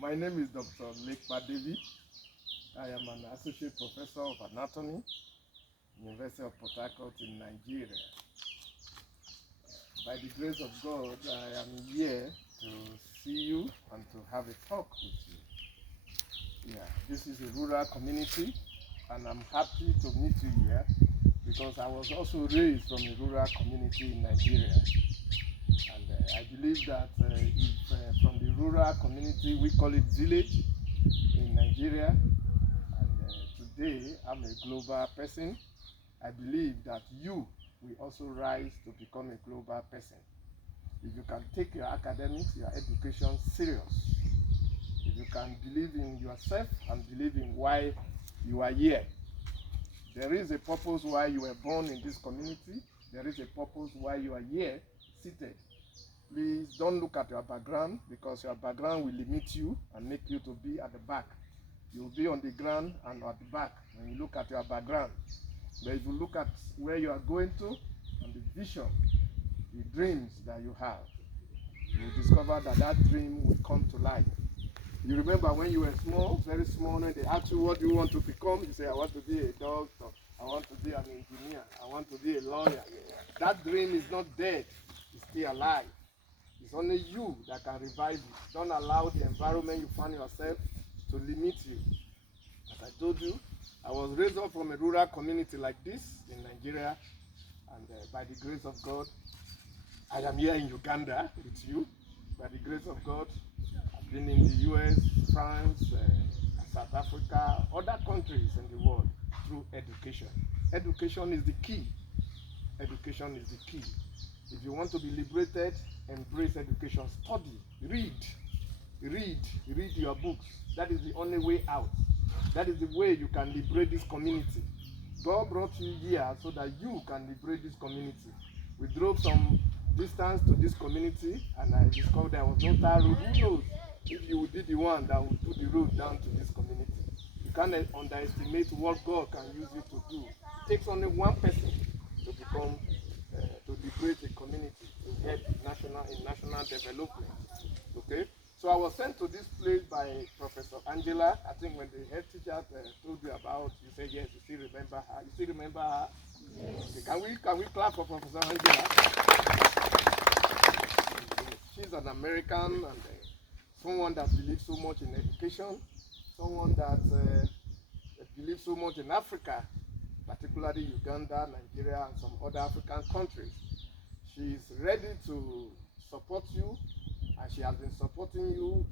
My name is Dr. Lekpa Devi. I am an associate professor of anatomy, University of Port Harcourt in Nigeria. By the grace of God, I am here to see you and to have a talk with you. Yeah, this is a rural community, and I'm happy to meet you here because I was also raised from a rural community in Nigeria. And I believe that if from the rural community, we call it village in Nigeria, and today I'm a global person, I believe that you will also rise to become a global person. If you can take your academics, your education serious, if you can believe in yourself and believe in why you are here. There is a purpose why you were born in this community. There is a purpose why you are here seated. Please don't look at your background, because your background will limit you and make you to be at the back. You'll be on the ground and at the back when you look at your background. But if you look at where you are going to and the vision, the dreams that you have, you will discover that that dream will come to life. You remember when you were small, very small, and they ask you what you want to become, you say, I want to be a doctor, I want to be an engineer, I want to be a lawyer. That dream is not dead, it's still alive. It's only you that can revive it. Don't allow the environment you find yourself to limit you. As I told you, I was raised up from a rural community like this in Nigeria, and by the grace of God, I am here in Uganda with you. By the grace of God, I've been in the US, France, South Africa, other countries in the world through education. Education is the key. Education is the key. If you want to be liberated, embrace education. Study, read your books. That is the only way out. That is the way you can liberate this community. God brought you here so that you can liberate this community. We drove some distance to this community, and I discovered there was no tar road. Who knows if you would be the one that would do the road down to this community? You can't underestimate what God can use you to do. It takes only one person to become to liberate a community, to help national development. Okay? So I was sent to this place by Professor Angela. I think when the head teacher told you about, you said yes, you still remember her. You still remember her? Yes. Okay, can we clap for Professor Angela? She's an American and someone that believes so much in education, someone that believes so much in Africa, particularly Uganda, Nigeria, and some other African countries. She is ready to support you, and she has been supporting you.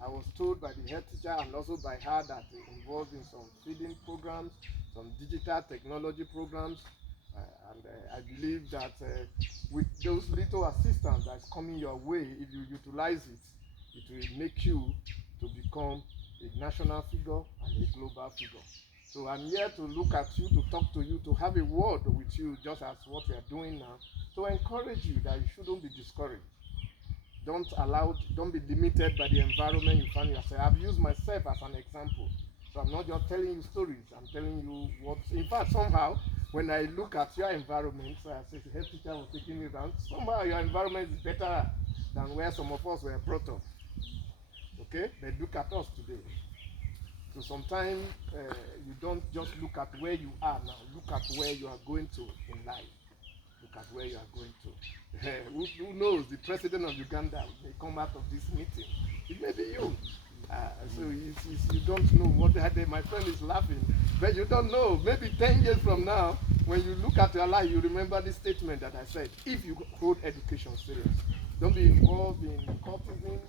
I was told by the head teacher and also by her that involved in some feeding programs, some digital technology programs, and I believe that with those little assistance that's coming your way, if you utilize it, it will make you to become a national figure and a global figure. So I'm here to look at you, to talk to you, to have a word with you, just as what we are doing now, to encourage you that you shouldn't be discouraged. Don't be limited by the environment you find yourself. I've used myself as an example. So I'm not just telling you stories, I'm telling you what, in fact, somehow, when I look at your environment, so I say the head teacher was taking me around, somehow your environment is better than where some of us were brought up. Okay? But look at us today. So sometimes you don't just look at where you are now, look at where you are going to in life. Look at where you are going to. Who knows? The president of Uganda may come out of this meeting. It may be you. So you don't know what my friend is laughing, but you don't know. Maybe 10 years from now, when you look at your life, you remember this statement that I said. If you hold education serious, don't be involved in cultism,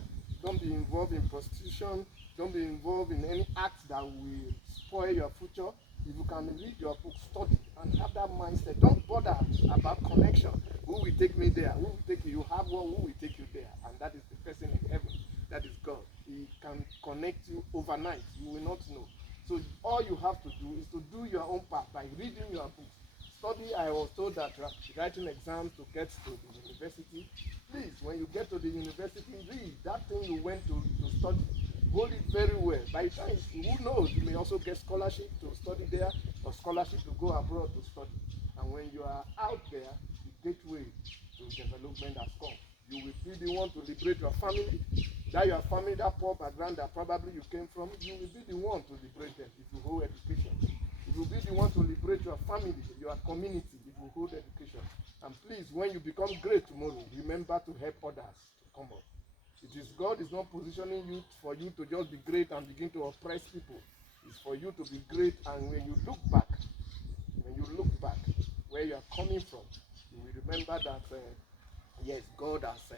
don't be involved in prostitution, don't be involved in any act that will spoil your future. If you can read your book, study, and have that mindset, don't bother about connection. Who will take me there? Who will take you? You have one, who will take you there? And that is the person in heaven. That is God. He can connect you overnight. You will not know. So all you have to do is to do your own part by reading your books. Study. I was told that writing exams to get to the university. Please, when you get to the university, read that thing you went to study. Hold it very well. By the time, who knows, you may also get scholarship to study there or scholarship to go abroad to study. And when you are out there, the gateway to development has come. You will be the one to liberate your family. that your family, that poor background that probably you came from, you will be the one to liberate them if you hold education. You will be the one to liberate your family, your community, if you hold education. And please, when you become great tomorrow, remember to help others to come up. It is God is not positioning you for you to just be great and begin to oppress people. It's for you to be great, and when you look back where you are coming from, you will remember that yes, God has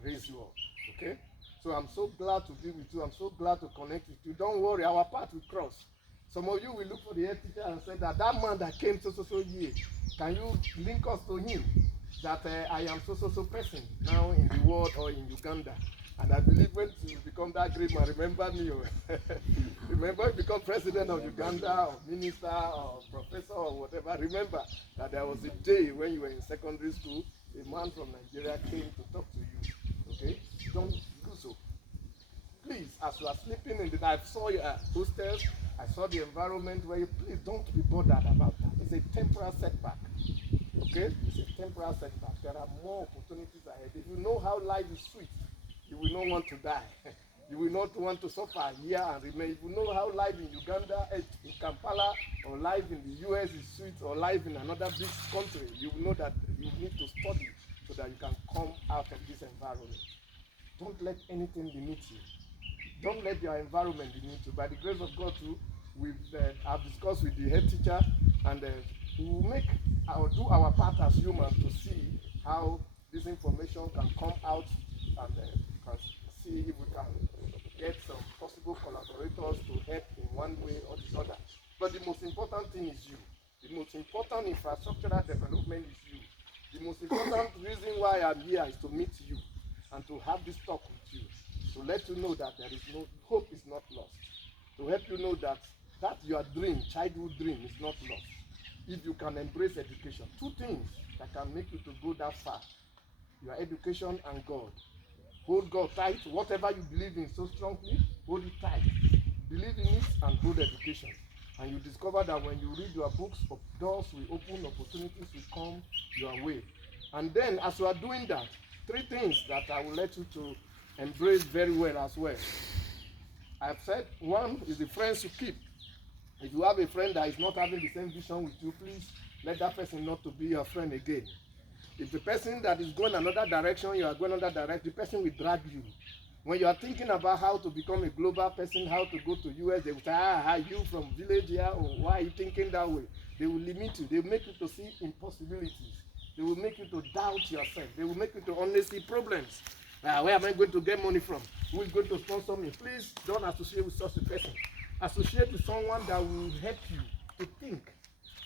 raised you up. Okay? So I'm so glad to be with you. I'm so glad to connect with you. Don't worry, our path will cross. Some of you will look for the head teacher and say that man that came so year, can you link us to him? That I am so person now in the world or in Uganda. And I believe when you become that great man, remember me. Remember, you become president of Uganda or minister or professor or whatever. Remember that there was a day when you were in secondary school, a man from Nigeria came to talk to you. Okay? Don't do so. Please, as you are sleeping in the night, I saw your hostels, I saw the environment where you, please don't be bothered about that. It's a temporary setback. Okay? It's a temporary setback. There are more opportunities ahead. If you know how life is sweet, you will not want to die. You will not want to suffer here and remain. If you know how life in Uganda, in Kampala, or life in the US is sweet, or life in another big country, you will know that you need to study so that you can come out of this environment. Don't let anything limit you. Don't let your environment limit you. By the grace of God too, I've discussed with the head teacher, and we will make or do our part as humans to see how this information can come out, and can see if we can get some possible collaborators to help in one way or the other. But the most important thing is you. The most important infrastructural development is you. The most important reason why I'm here is to meet you and to have this talk with you, to let you know that there is no hope is not lost, to help you know that your dream, childhood dream, is not lost. If you can embrace education, two things that can make you to go that far: your education and God. Hold God tight. Whatever you believe in so strongly, hold it tight. Believe in it and hold education. And you discover that when you read your books, doors will open, opportunities will come your way. And then as you are doing that, three things that I will let you to embrace very well as well. I've said one is the friends you keep. If you have a friend that is not having the same vision with you, please let that person not to be your friend again. If the person that is going another direction, you are going another direction, the person will drag you. When you are thinking about how to become a global person, how to go to US, they will say, you from village here, or why are you thinking that way? They will limit you. They will make you to see impossibilities. They will make you to doubt yourself. They will make you to only see problems. Where am I going to get money from? Who is going to sponsor me? Please don't associate with such a person. Associate with someone that will help you to think.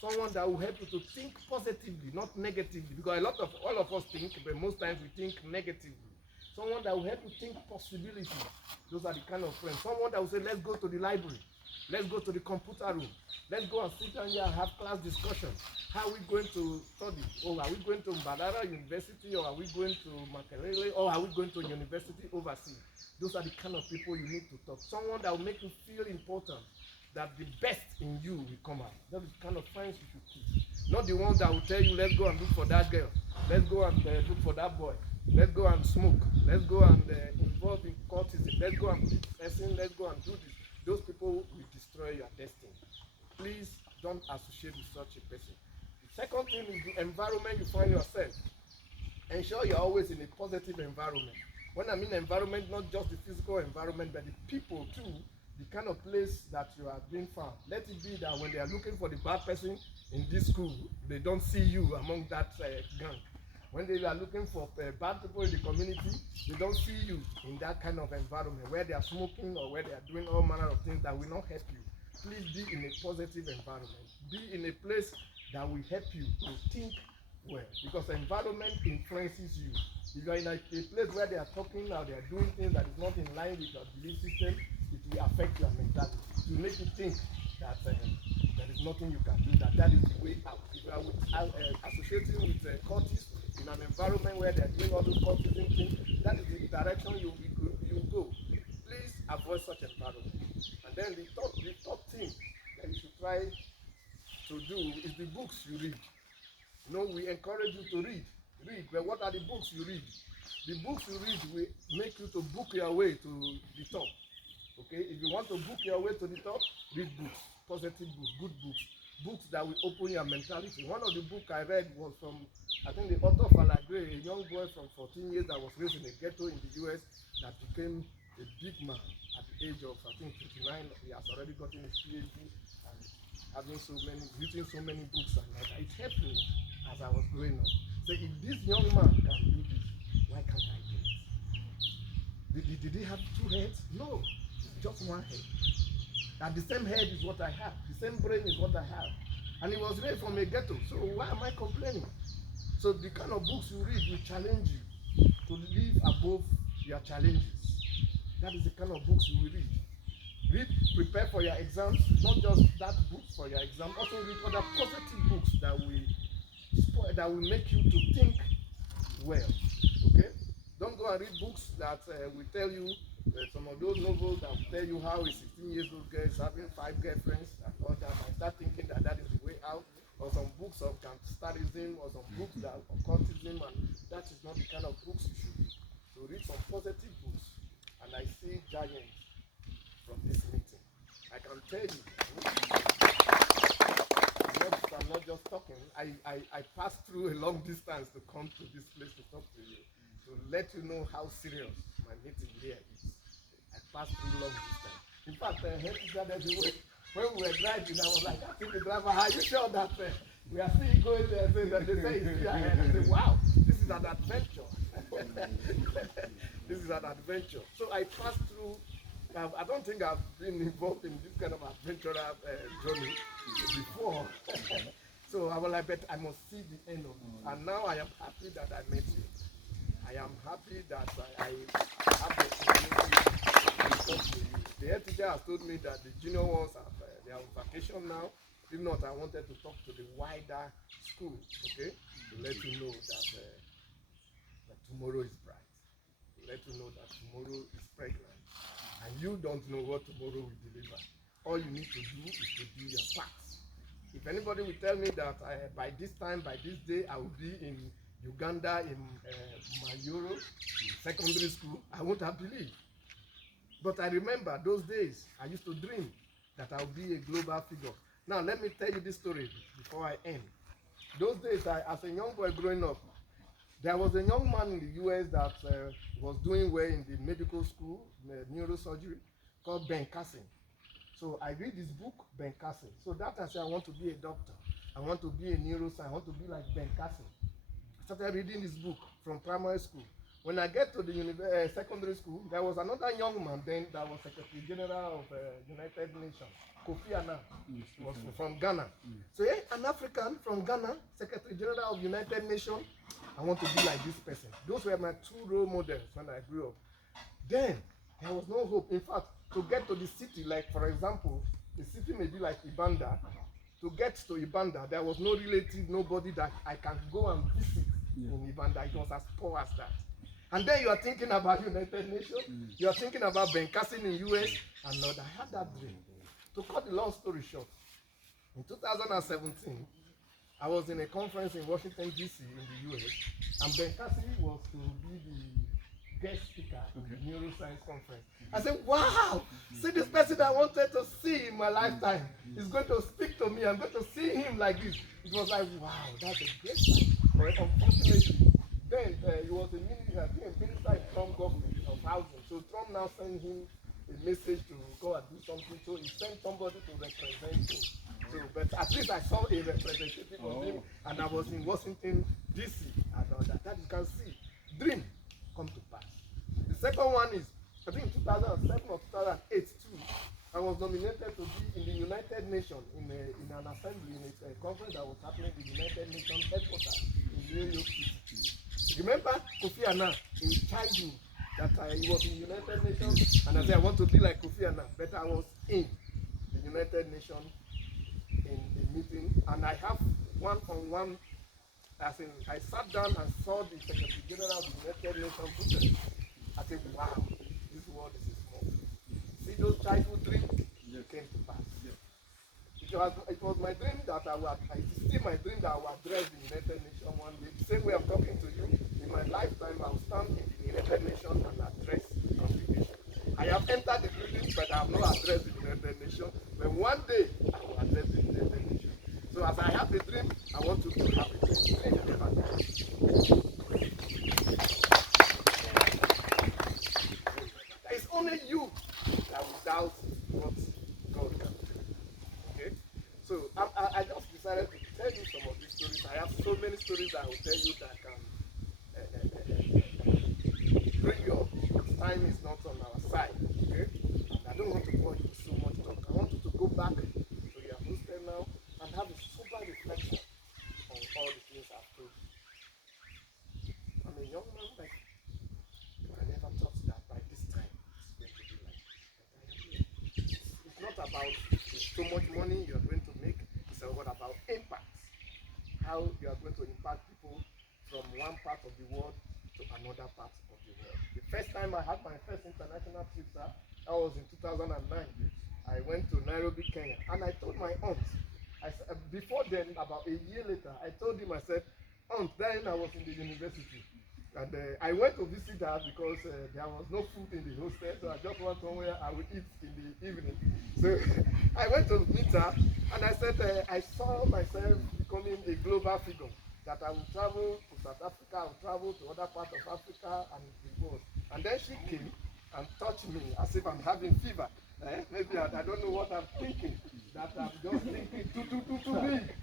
Someone that will help you to think positively, not negatively. Because all of us think, but most times we think negatively. Someone that will help you think possibilities. Those are the kind of friends. Someone that will say, let's go to the library. Let's go to the computer room. Let's go and sit down here and have class discussion. How are we going to study? Or are we going to Mbadara University? Or are we going to Makerere? Or are we going to university overseas? Those are the kind of people you need to talk. Someone that will make you feel important, that the best in you will come out. That is the kind of friends you should keep. Not the ones that will tell you, let's go and look for that girl. Let's go and look for that boy. Let's go and smoke. Let's go and involve in cultism. Let's go and beat person. Let's go and do this. Those people will destroy your destiny. Please don't associate with such a person. The second thing is the environment you find yourself. Ensure you're always in a positive environment. When I mean environment, not just the physical environment, but the people too, the kind of place that you are being found. Let it be that when they are looking for the bad person in this school, they don't see you among that gang. When they are looking for bad people in the community, they don't see you in that kind of environment where they are smoking or where they are doing all manner of things that will not help you. Please be in a positive environment. Be in a place that will help you to think well, because environment influences you. If you are in a place where they are talking or they are doing things that is not in line with your belief system, it will affect your mentality. It will make you think that there is nothing you can do, that is the way out. If you are associating with cultists in an environment where they are doing all those cultism things, that is the direction you go. Please avoid such environment. And then the third thing that you should try to do is the books you read. We encourage you to read. read. But what are the books you read? The books you read will make you to book your way to the top. Okay, if you want to book your way to the top, read books, positive books, good books, books that will open your mentality. One of the books I read was from, I think, the author of Alagre, a young boy from 14 years that was raised in a ghetto in the US that became a big man at the age of, I think, 29. He has already gotten his PhD and having written so many books and all that. It helped me as I was growing up. So if this young man can do this, why can't I do it? Did he have two heads? No, just one head. And the same head is what I have. The same brain is what I have. And he was raised from a ghetto. So why am I complaining? So the kind of books you read will challenge you to live above your challenges. That is the kind of books you will read. Prepare for your exams, not just that book for your exam. Also read other positive books that will make you to think well. Okay? Don't go and read books that will tell you some of those novels that will tell you how a 16-year-old girl is having 5 girlfriends and all that, and start thinking that that is the way out. Or some books of gangsterism, or some books that are occultism, and that is not the kind of books you should read. So read some positive books, and I see giants from this meeting. I can tell you, I'm not just talking. I passed through a long distance to come to this place to talk to you, to let you know how serious my meeting here is. I passed through long distance. In fact, there's a way. When we were driving, I was like, I think the driver, are you sure that we are still going there? So that they say it's still ahead. I said, wow, this is an adventure. This is an adventure. So I passed through. I don't think I've been involved in this kind of adventurous journey before. So I was like, but I must see the end of it. And now I am happy that I met you. I am happy that I have the opportunity to talk to you. The head teacher has told me that the junior ones they are on vacation now. If not, I wanted to talk to the wider school, okay, to let you know that tomorrow is bright. To let you know that tomorrow is pregnant. And you don't know what tomorrow will deliver. All you need to do is to do your part. If anybody will tell me that by this time, by this day, I will be in Uganda in Mayoro secondary school, I won't have believed. But I remember those days, I used to dream that I would be a global figure. Now, let me tell you this story before I end. Those days, as a young boy growing up, there was a young man in the US that was doing well in the medical school, neurosurgery, called Ben Carson. So I read his book, Ben Carson. So that I said, I want to be a doctor. I want to be a neuroscientist. I want to be like Ben Carson. I started reading his book from primary school. When I get to the secondary school, there was another young man then that was Secretary General of United Nations, Kofi Annan, was from Ghana. So yeah, an African from Ghana, Secretary General of United Nations. I want to be like this person. Those were my 2 role models when I grew up. Then there was no hope. In fact, to get to the city, like for example, the city may be like Uganda. To get to Uganda, there was no relative, nobody that I can go and visit in Uganda. It was as poor as that. And then you are thinking about United Nations, you are thinking about Ben Carson in US, and all that. I had that dream. To cut the long story short, in 2017, I was in a conference in Washington, D.C. in the US, and Ben Carson was to be the guest speaker in the neuroscience conference. I said, wow, see this person I wanted to see in my lifetime is going to speak to me. I'm going to see him like this. It was like, wow, that's a great time. But unfortunately, then he was a minister in Trump government of housing. So Trump now sent him a message to go and do something. So he sent somebody to represent him. So, but at least I saw a representative of him, and I was in Washington, D.C. and all that. That you can see. Dream come to pass. The second one is, I think in 2007 or 2008 too, I was nominated to be in the United Nations in an assembly, in a conference that was happening in the United Nations headquarters in New York City. Remember Kofi Annan in childhood that he was in the United Nations, and I said I want to be like Kofi Annan, but I was in the United Nations in a meeting, and I have one-on-one, as in I sat down and saw the Secretary General of the United Nations. I said, wow, this world is small. See those childhood dreams came to pass. it was my dream that it's still my dream that I will address the United Nations one day. The same way I'm talking to you, in my lifetime I'll stand in the United Nations and address the congregation. I have entered the building, but I have not addressed the United Nations. But one day I will address the United Nations. So as I have a dream, I want you to have a dream. Never die. It's only you that will doubt what God can do. Okay? So I just decided to tell you some of these stories. I have so many stories I will tell you that can bring you up. Time is not on our side. Okay? And I don't want to bore you with so much talk. I want you to go back to your hostel now and have a sober reflection on all the things I've told you. I'm a young man like I never thought that by this time it's going to be like this. It's not about so much money you are going to make, it's about impact. How you are going to impact people from one part of the world to another part of the world. The first time I had my first international trip, sir, that was in 2009. I went to Nairobi, Kenya, and I told my aunt, before then, about a year later, I told him, I said, Aunt, then I was in the university. And I went to visit her because there was no food in the hostel, so I just want somewhere I would eat in the evening. So I went to meet her, and I said I saw myself becoming a global figure, that I would travel to South Africa, I would travel to other parts of Africa and the world. And then she came and touched me as if I'm having fever. Maybe I don't know what I'm thinking, that I'm just thinking too big.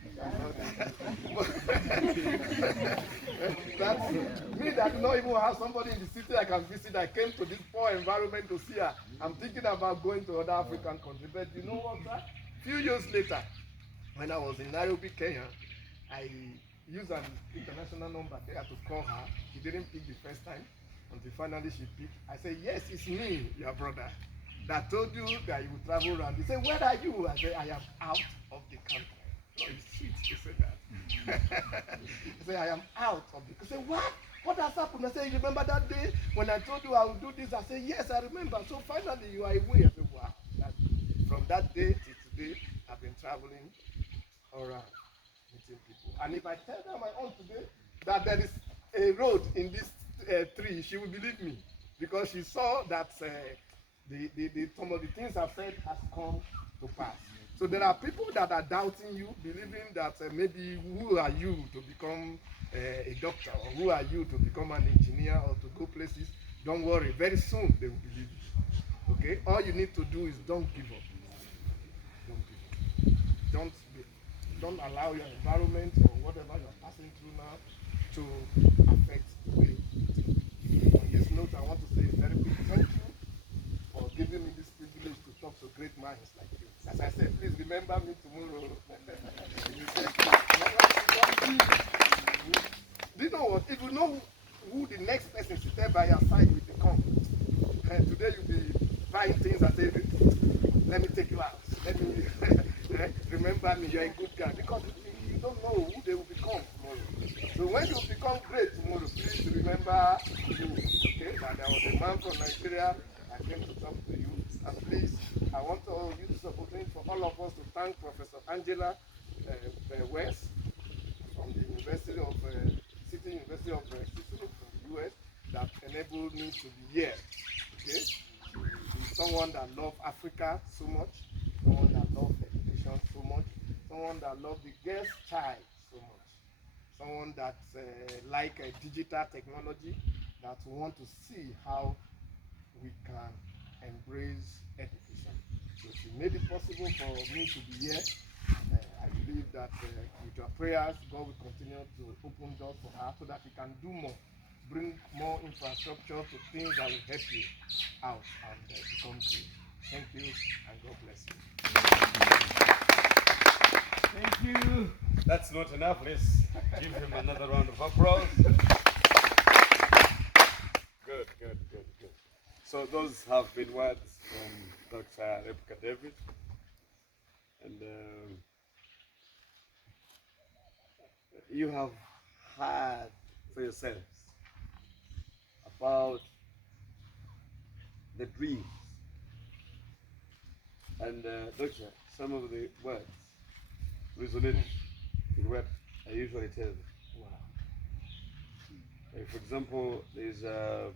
That's me that do not even have somebody in the city I can visit. I came to this poor environment to see her. I'm thinking about going to other African countries. But you know what, sir? Few years later, when I was in Nairobi, Kenya, I used an international number there to call her. She didn't pick the first time until finally she picked. I said, yes, it's me, your brother, that told you that you would travel around. He said, where are you? I said, I am out of the country. Oh, it's sweet to say that. I said, I am out of the country. He said, what? What has happened? I said, you remember that day when I told you I would do this? I said, yes, I remember. So finally you are away. I said, wow. From that day to today, I've been traveling around meeting people. And if I tell them my own today that there is a road in this tree, she will believe me, because she saw that some of the things I've said has come to pass. So there are people that are doubting you, believing that maybe who are you to become a doctor, or who are you to become an engineer or to go places. Don't worry, very soon they will believe you. Okay? All you need to do is don't give up. Don't give up. Don't allow your environment or whatever you're passing through now to affect the way you think. On this note, I want to say a very big thank you for giving me this privilege to talk to great minds like you. As I said, please remember me tomorrow. Do you know what? If you know who the next person sitting by your side will become, today you'll be buying things and say, let me take you out. Let me remember me, you're a good guy. Because you don't know who they will become tomorrow. So when you become great tomorrow, please remember you. Okay? That there was a man from Nigeria that came to talk to you. And please, I want to use this opportunity for all of us to thank Professor Angela West from the University of City University of Sicily from the US that enabled me to be here. Okay? She's someone that loves Africa so much, someone that loves education so much, someone that loves the girl's child so much, someone that like digital technology, that want to see how we can embrace education. So she made it possible for me to be here. And I believe that with your prayers, God will continue to open doors for her so that we can do more, bring more infrastructure to things that will help you out and become great. Thank you, and God bless you. Thank you. That's not enough. Let's give him another round of applause. Good. So those have been words from Dr. Rebecca David. And you have heard for yourselves about the dreams. And Doctor, some of the words resonate with what I usually tell them. Wow. Like for example, there's a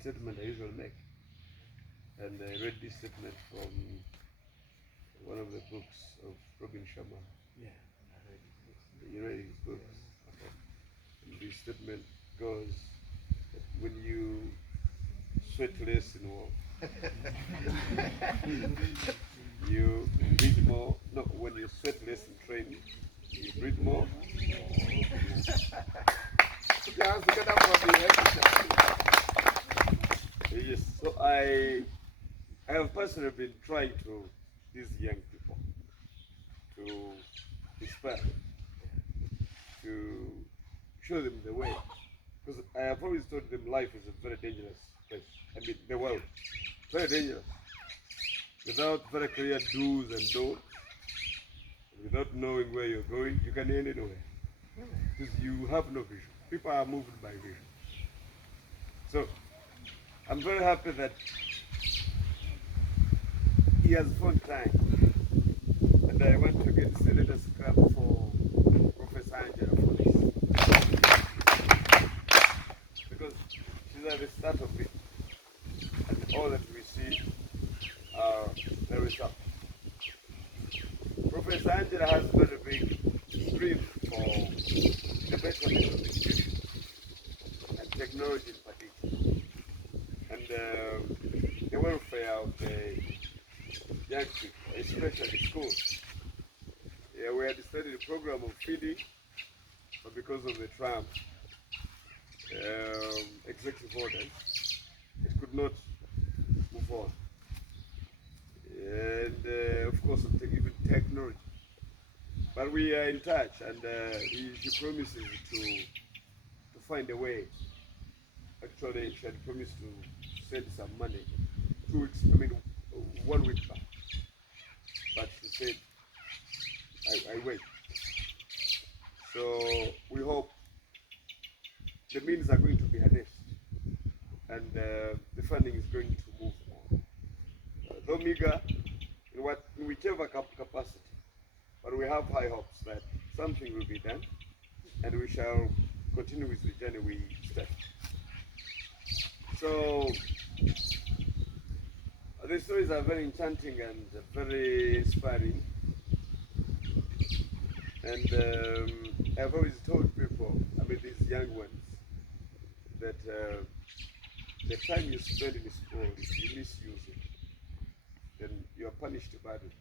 statement I usually make, and I read this statement from one of the books of Robin Sharma. Yeah, I read his books. You read his books? Yeah. Okay. And this statement goes that when you sweat less in war, you breathe more. No, when you sweat less in training, you breathe more. Yes, so I have personally been trying to these young people to inspire them, to show them the way. Because I have always told them life is a very dangerous place. I mean, the world, very dangerous. Without very clear do's and don'ts, without knowing where you're going, you can end anywhere. Because you have no vision. People are moved by vision. So, I'm very happy that he has found time. And I want to get the latest clap for Professor Angela for this. Because she's at the start of it. And all that we see are the result. Professor Angela has very big dreams for the betterment of education and technology in particular. And the welfare of the young people, especially schools. Yeah, we had started a program of feeding, but because of the Trump executive orders, it could not move on. And of course, even technology. But we are in touch, and she promises to find a way. Actually, she had promised to send some money 2 weeks, 1 week back. But she said, I wait. So we hope the means are going to be harnessed, and the funding is going to move on. Though meager, in whichever capacity, but we have high hopes that something will be done, and we shall continue with the journey we started. So the stories are very enchanting and very inspiring. And I've always told people, I mean these young ones, that the time you spend in school, if you misuse it, then you are punished badly.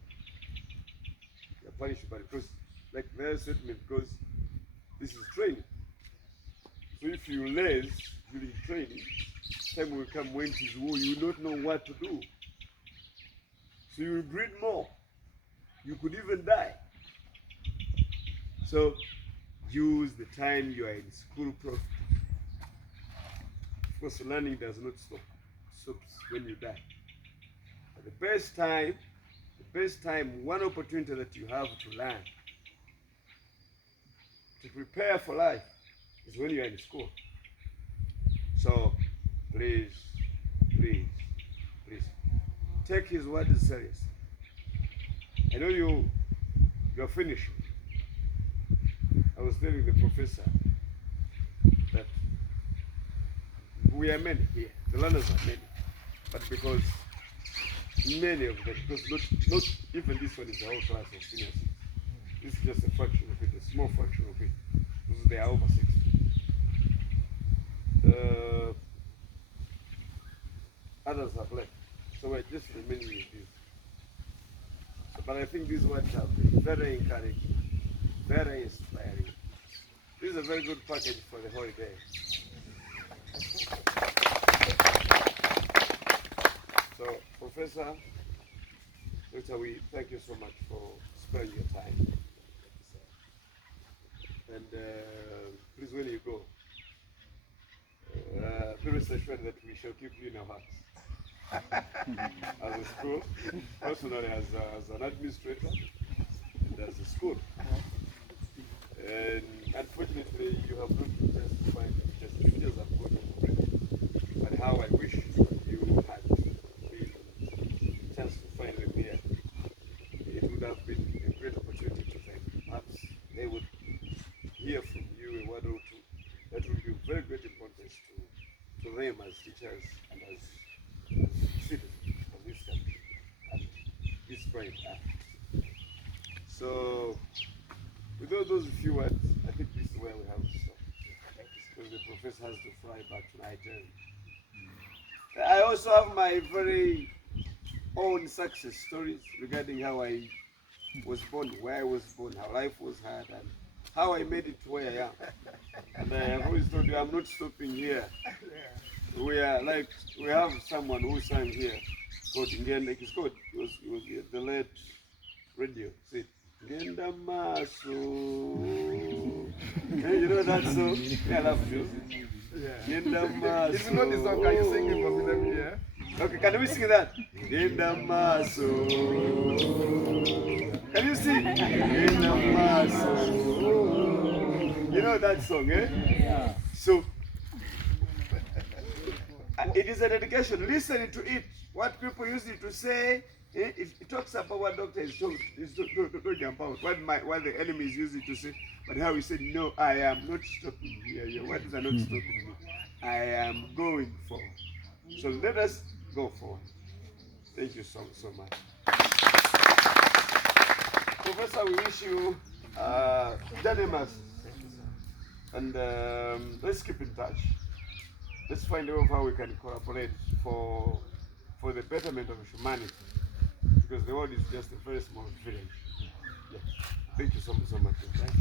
You are punished badly because, like their statement goes, this is training. So if you laze during training, time will come when it is war, you will not know what to do. So you will breed more. You could even die. So use the time you are in school properly. Of course, learning does not stop. It stops when you die. But the best time, one opportunity that you have to learn, to prepare for life, is when you are in school. So please, please, please, take his word serious. I know you're finishing. I was telling the professor that we are many here, the learners are many, but because many of them, because not even this one is the whole class of seniors. This is just a fraction of it, a small fraction of it, because they are over 60. Others have left, so we're just remaining with this. So, but I think these words have been very encouraging, very inspiring. This is a very good package for the holiday. So, Professor, Dr. We thank you so much for sparing your time. And please, when you go, be rest assured that we shall keep you in our hearts. As a school, personally as an administrator, and as a school. And unfortunately, you have not just find just the videos I'm going to bring, but how I wish you had been a chance to find them here. It would have been a great opportunity to thank you. they would hear from you a word or two. That will be of very great importance to them as teachers and as citizens of this country and this great act. So, with all those few words, I think this is where we have to stop. Because the professor has to fly back to Nigeria. I also have my very own success stories regarding how I was born, where I was born, how life was hard, and how I made it to where I am. And I have always told you I'm not stopping here. We have someone who sang here called Ngenda. It's called, it was the late radio. See, Ngenda Maso. You know that song? Yeah, I love music. Ngenda Maso. If you know the song, can you sing it for me? Let me hear. Okay, can we sing that? Ngenda Maso. Can you sing? Ngenda Maso. You know that song, eh? Yeah. So, it is a dedication. Listen to it. What people use it to say, it talks about what doctor is talking about, what the enemies use it to say, but how he said, no, I am not stopping here. Your words are not stopping me. I am going forward. So let us go forward. Thank you so much. Professor, we wish you journey masses. And let's keep in touch. Let's find out how we can collaborate for the betterment of humanity. Because the world is just a very small village. Yeah. Thank you so much. Thank you.